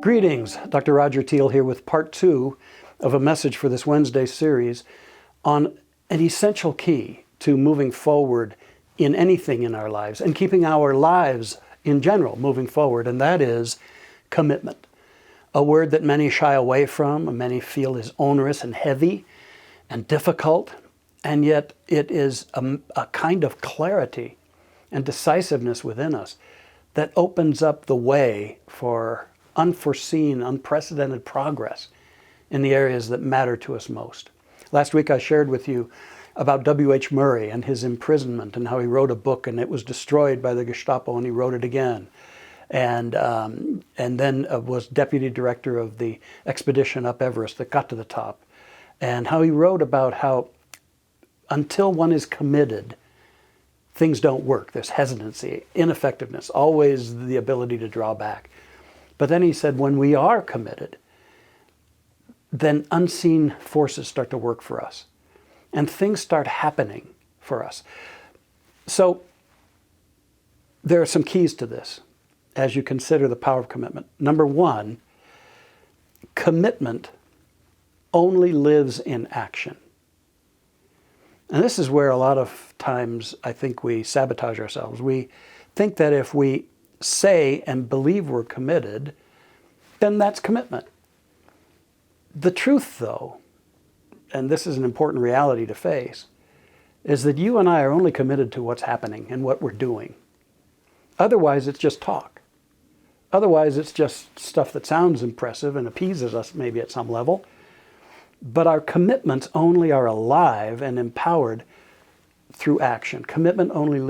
Greetings, Dr. Roger Teel here with part 2 of a message for this Wednesday series on an essential key to moving forward in anything in our lives and keeping our lives in general moving forward, and that is commitment. A word that many shy away from, many feel is onerous and heavy and difficult, and yet it is a kind of clarity and decisiveness within us that opens up the way for unforeseen, unprecedented progress in the areas that matter to us most. Last week I shared with you about W.H. Murray and his imprisonment and how he wrote a book and it was destroyed by the Gestapo and he wrote it again. And then was deputy director of the expedition up Everest that got to the top. And how he wrote about how until one is committed, things don't work. There's hesitancy, ineffectiveness, always the ability to draw back. But then he said, when we are committed, then unseen forces start to work for us. And things start happening for us. So there are some keys to this as you consider the power of commitment. Number one, commitment only lives in action. And this is where a lot of times I think we sabotage ourselves. We think that if we say and believe we're committed, then that's commitment. The truth, though, and this is an important reality to face, is that you and I are only committed to what's happening and what we're doing. Otherwise, it's just talk. Otherwise, it's just stuff that sounds impressive and appeases us maybe at some level. But our commitments only are alive and empowered through action. Commitment only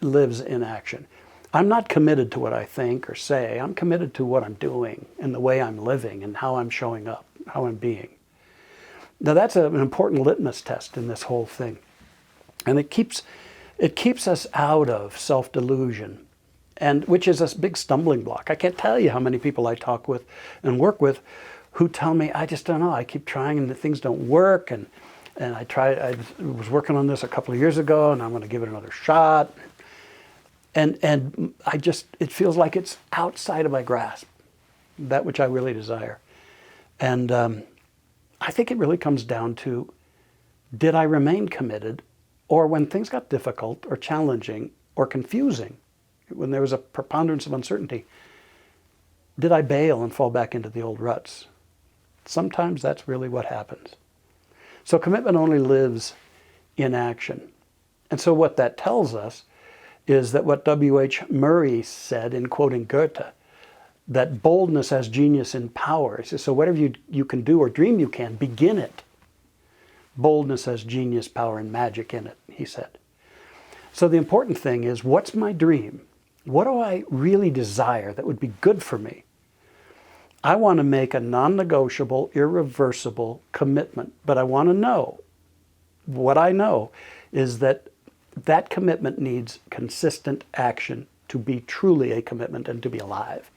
lives in action. I'm not committed to what I think or say. I'm committed to what I'm doing and the way I'm living and how I'm showing up, how I'm being. Now that's an important litmus test in this whole thing. And it keeps us out of self-delusion, and which is a big stumbling block. I can't tell you how many people I talk with and work with who tell me, I just don't know, I keep trying and things don't work, and I was working on this a couple of years ago and I'm going to give it another shot. And it feels like it's outside of my grasp, that which I really desire. And I think it really comes down to, did I remain committed? Or when things got difficult or challenging or confusing, when there was a preponderance of uncertainty, did I bail and fall back into the old ruts? Sometimes that's really what happens. So commitment only lives in action. And so what that tells us is that what W.H. Murray said in quoting Goethe, that boldness has genius in power. He says, so whatever you can do or dream you can, begin it. Boldness has genius, power, and magic in it, he said. So the important thing is, what's my dream? What do I really desire that would be good for me? I want to make a non-negotiable, irreversible commitment, but I want to know, what I know is that that commitment needs consistent action to be truly a commitment and to be alive.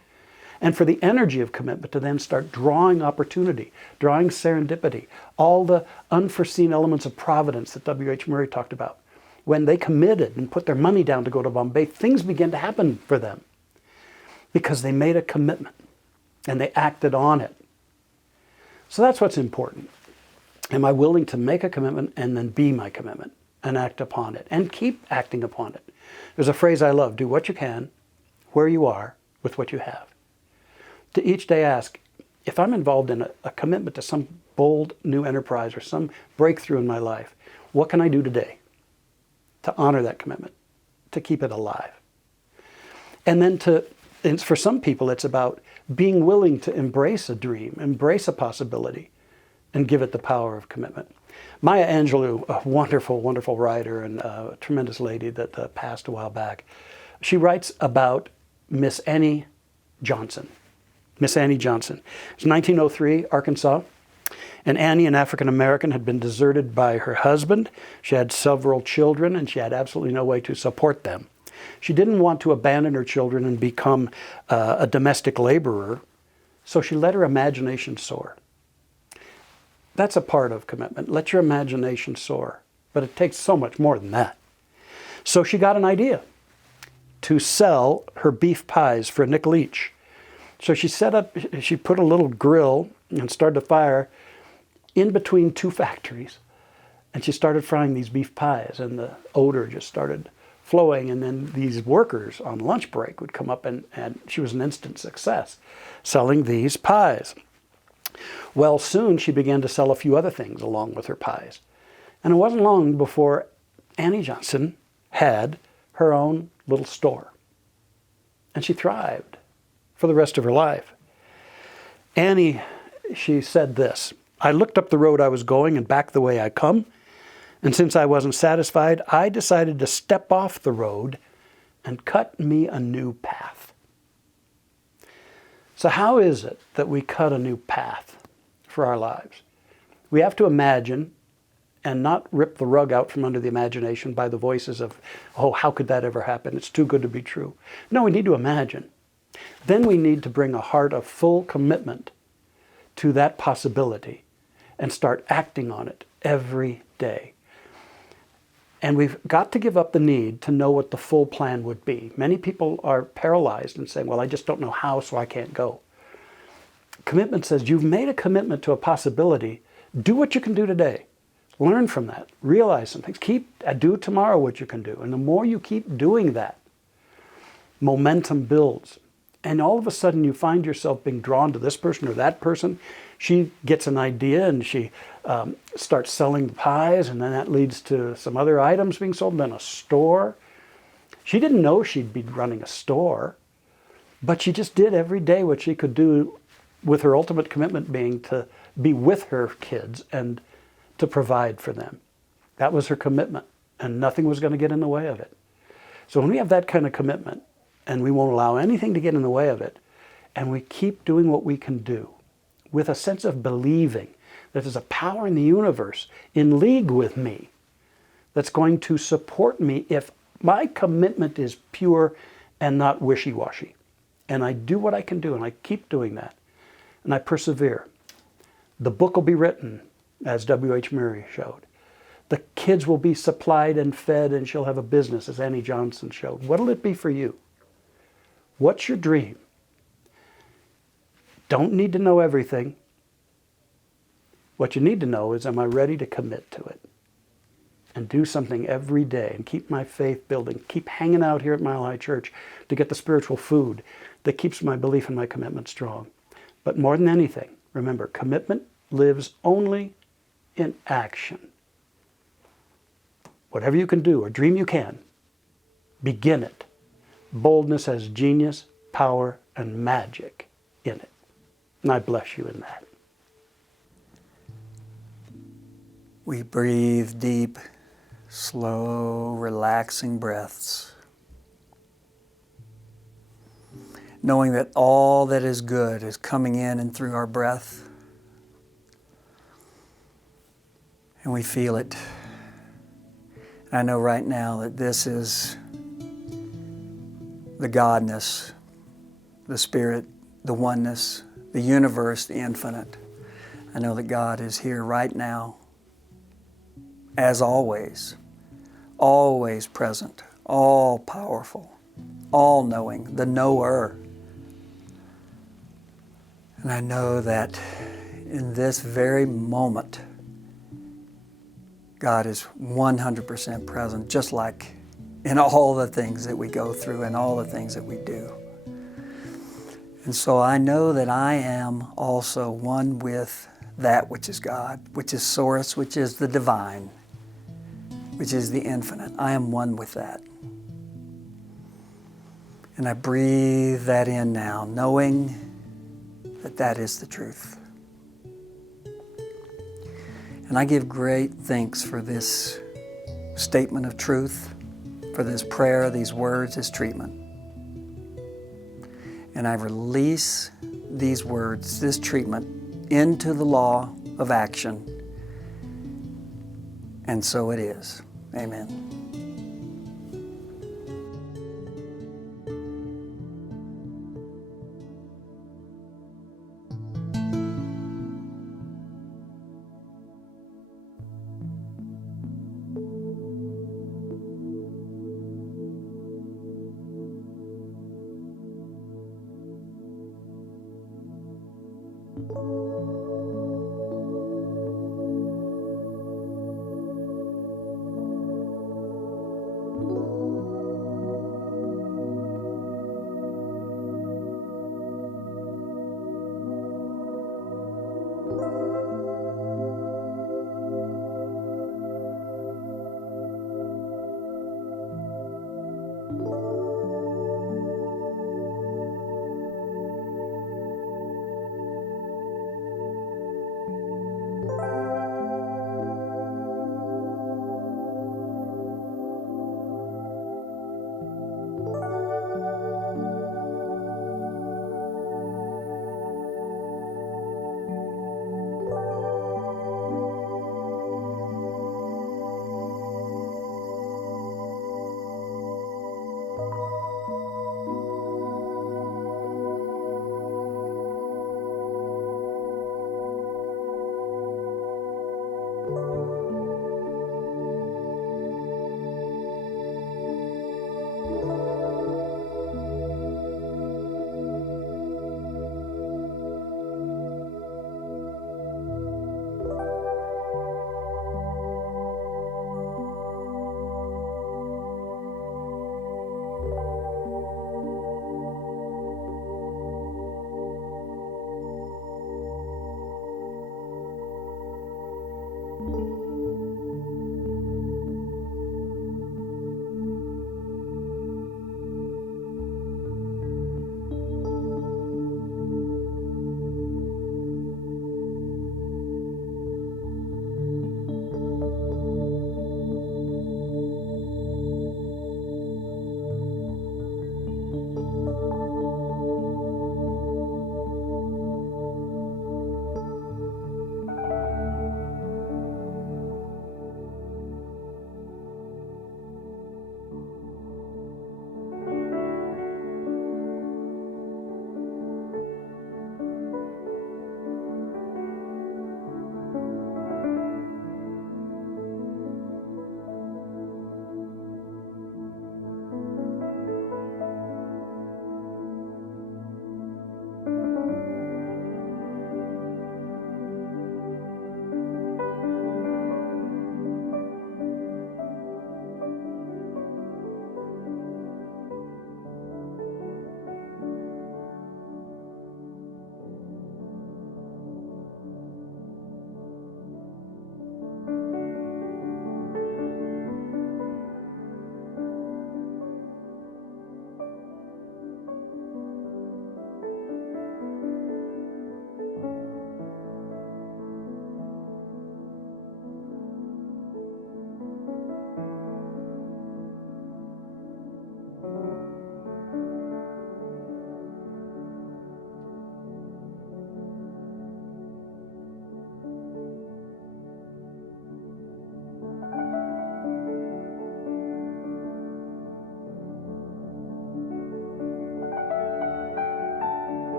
And for the energy of commitment to then start drawing opportunity, drawing serendipity, all the unforeseen elements of providence that W.H. Murray talked about. When they committed and put their money down to go to Bombay, things began to happen for them because they made a commitment and they acted on it. So that's what's important. Am I willing to make a commitment and then be my commitment and act upon it and keep acting upon it? There's a phrase I love, do what you can, where you are, with what you have. To each day ask, if I'm involved in a commitment to some bold new enterprise or some breakthrough in my life, what can I do today to honor that commitment, to keep it alive? And then for some people, it's about being willing to embrace a dream, embrace a possibility, and give it the power of commitment. Maya Angelou, a wonderful, wonderful writer and a tremendous lady that passed a while back, she writes about Miss Annie Johnson. Miss Annie Johnson. It's 1903, Arkansas. And Annie, an African-American, had been deserted by her husband. She had several children, and she had absolutely no way to support them. She didn't want to abandon her children and become a domestic laborer, so she let her imagination soar. That's a part of commitment. Let your imagination soar. But it takes so much more than that. So she got an idea to sell her beef pies for a nickel each So she put a little grill and started a fire in between two factories. And she started frying these beef pies, and the odor just started flowing. And then these workers on lunch break would come up, and she was an instant success selling these pies. Well, soon she began to sell a few other things along with her pies. And it wasn't long before Annie Johnson had her own little store. And she thrived for the rest of her life. Annie, she said this, "I looked up the road I was going and back the way I come. And since I wasn't satisfied, I decided to step off the road and cut me a new path." So how is it that we cut a new path for our lives? We have to imagine and not rip the rug out from under the imagination by the voices of, oh, how could that ever happen? It's too good to be true. No, we need to imagine. Then we need to bring a heart of full commitment to that possibility and start acting on it every day. And we've got to give up the need to know what the full plan would be. Many people are paralyzed and saying, well, I just don't know how, so I can't go. Commitment says you've made a commitment to a possibility. Do what you can do today. Learn from that. Realize some things. Do tomorrow what you can do. And the more you keep doing that, momentum builds. And all of a sudden you find yourself being drawn to this person or that person. She gets an idea and she starts selling the pies, and then that leads to some other items being sold, and then a store. She didn't know she'd be running a store, but she just did every day what she could do, with her ultimate commitment being to be with her kids and to provide for them. That was her commitment, and nothing was going to get in the way of it. So when we have that kind of commitment, and we won't allow anything to get in the way of it, and we keep doing what we can do with a sense of believing that there's a power in the universe in league with me that's going to support me if my commitment is pure and not wishy-washy. And I do what I can do, and I keep doing that. And I persevere. The book will be written, as W.H. Murray showed. The kids will be supplied and fed, and she'll have a business, as Annie Johnson showed. What'll it be for you? What's your dream? Don't need to know everything. What you need to know is, am I ready to commit to it? And do something every day and keep my faith building. Keep hanging out here at Mile High Church to get the spiritual food that keeps my belief and my commitment strong. But more than anything, remember, commitment lives only in action. Whatever you can do or dream you can, begin it. Boldness has genius, power, and magic in it. And I bless you in that. We breathe deep, slow, relaxing breaths, knowing that all that is good is coming in and through our breath. And we feel it. I know right now that this is the Godness, the Spirit, the oneness, the universe, the infinite. I know that God is here right now, as always present, all powerful, all knowing, the knower. And I know that in this very moment, God is 100% present, just like in all the things that we go through and all the things that we do. And so I know that I am also one with that which is God, which is Source, which is the divine, which is the infinite. I am one with that. And I breathe that in now, knowing that that is the truth. And I give great thanks for this statement of truth, for this prayer, these words, this treatment. And I release these words, this treatment, into the law of action. And so it is. Amen. you.